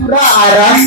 पूरा आराम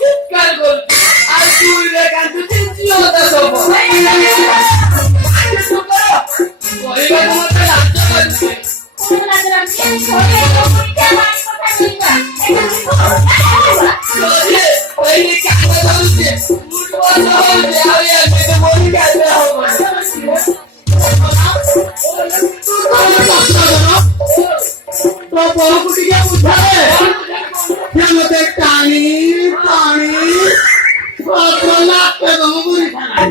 চিৎকার করছি আর তুই রে কান্দুছিস también soy el muy llamado amiga. Oye, oye, cállate, oye. Oye, había que te morí, cállate, तो बहुत कुटिया पूछा है क्या मते पानी पानी तो लाख पे गंगूरी खाना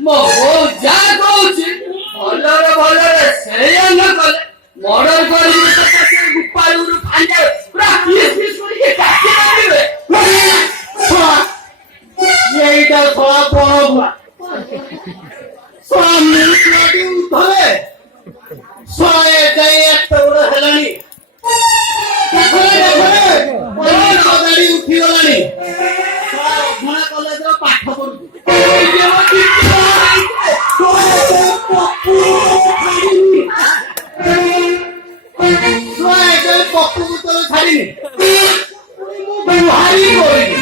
मो जा कोची भलरे सेया न कले मर्डर करी तो कासे गुप्पालुरु फांडे पूरा किस करी के काटे मारिबे এইটা সব বড় সব মিলিটারি উঠলে সয়ে যাই একটা বড় হেলানি গাড়ি উঠি গলানি অধ্যয়ন কলেজের পাঠ পড়ুছি পপু পুতলে ছাড়িনি ভারী করিনি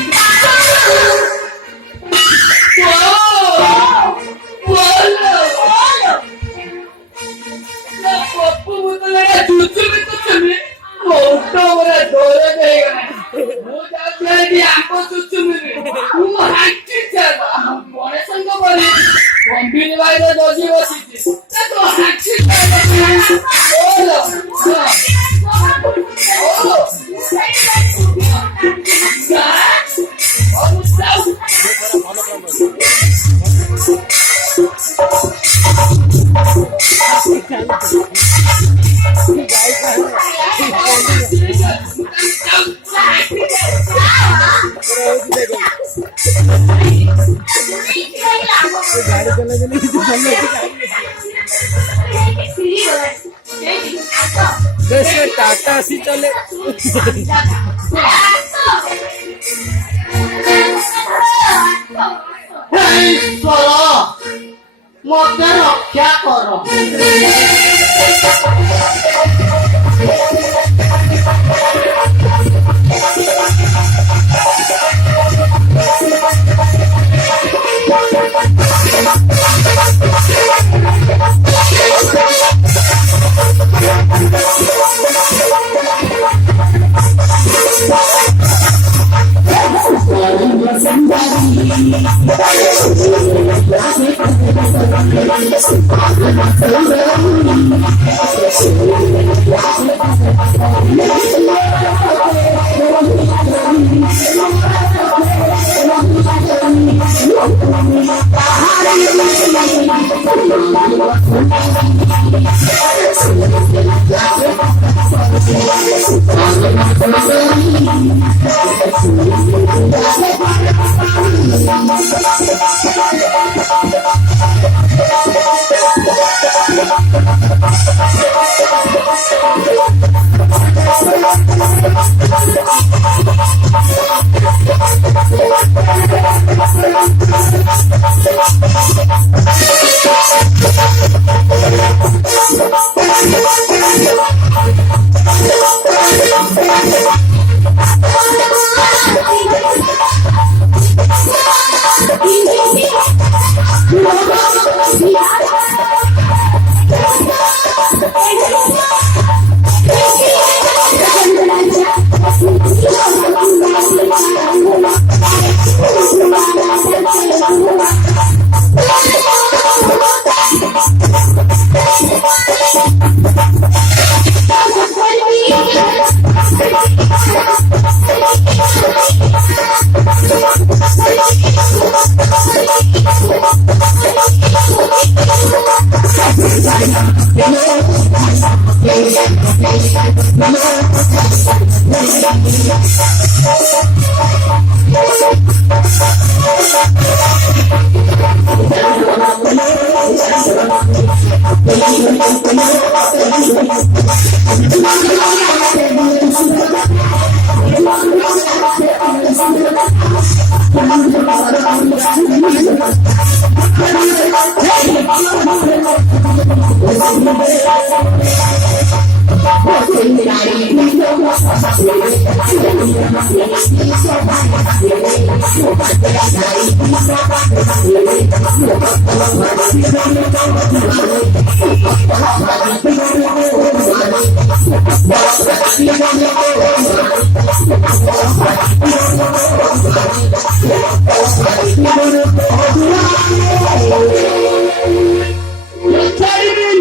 टाटा सी चले मत रक्षा करो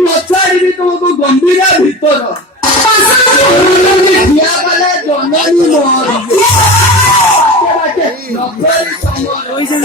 নচারিবি তোমাকে গম্ভীরা ভিতর ঠিয়া গলে জননী মরিবে নকরি সমর ওই যে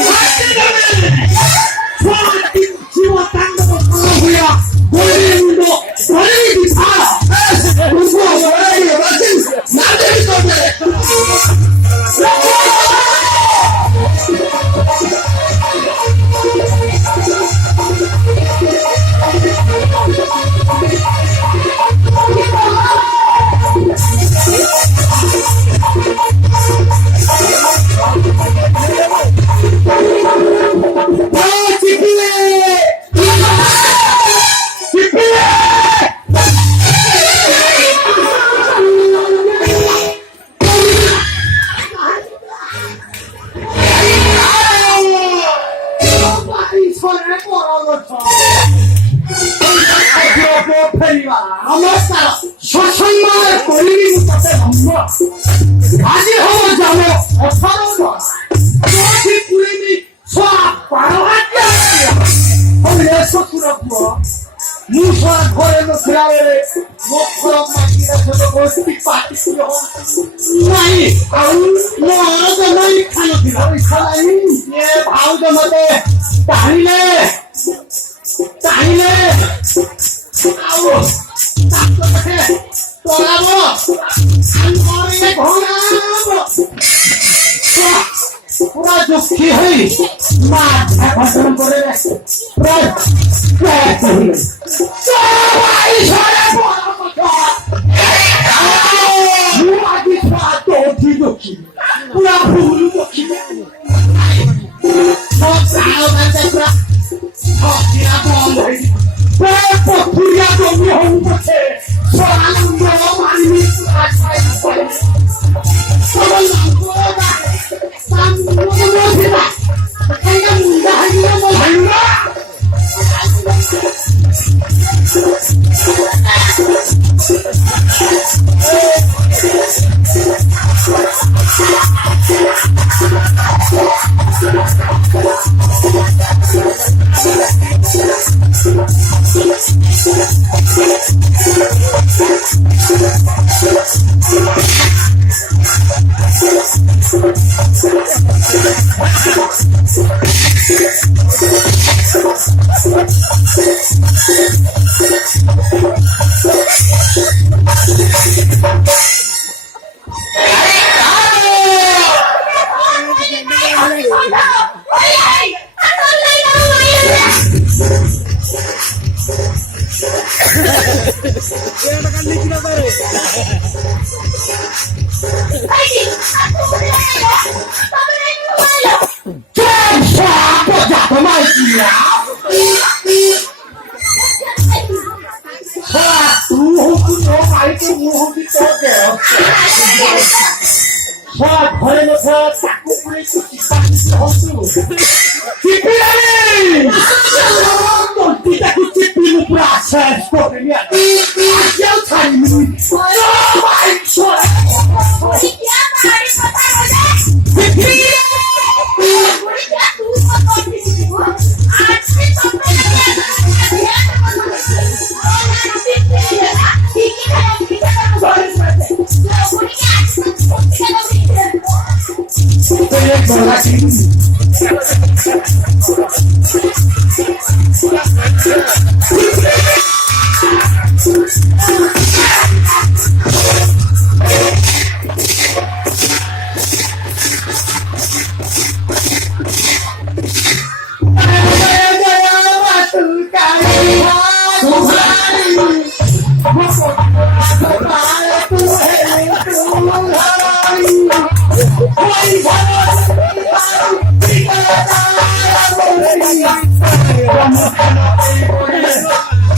আজি হব যাব 18 মাস তোকে পুরিমি সব পারহাতিয়া আমি এসকুরা পুয়া মুসা ঘরে নছিলা রে মখর মাটিরা ছোট গোষ্ঠী পাটি করে নাই আউ মরদ নাই খানো দিলা ওই খালাই এ ভাউজ মতে তাহিলে আউ তাকে তোলাবো আনমরে ঘোরাবো পুরা দুঃখী হই মা ভাষণ করে প্রায় কহিলেন সবাই সরে আদি তো ঠিক দুঃখী পুরা ভুল দুঃখী সব প্রায় পুরা সব দিয়া বন্ধ হয়ে পথুরিয়া জমি হয়ে পড়ছে সরানন্দ মানিনি আশায় পড়ে সবাই গোদা সামনে দিবা খাইয়া মুন্ডা হাইয়া বলনা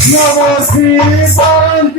Namo Shivaya.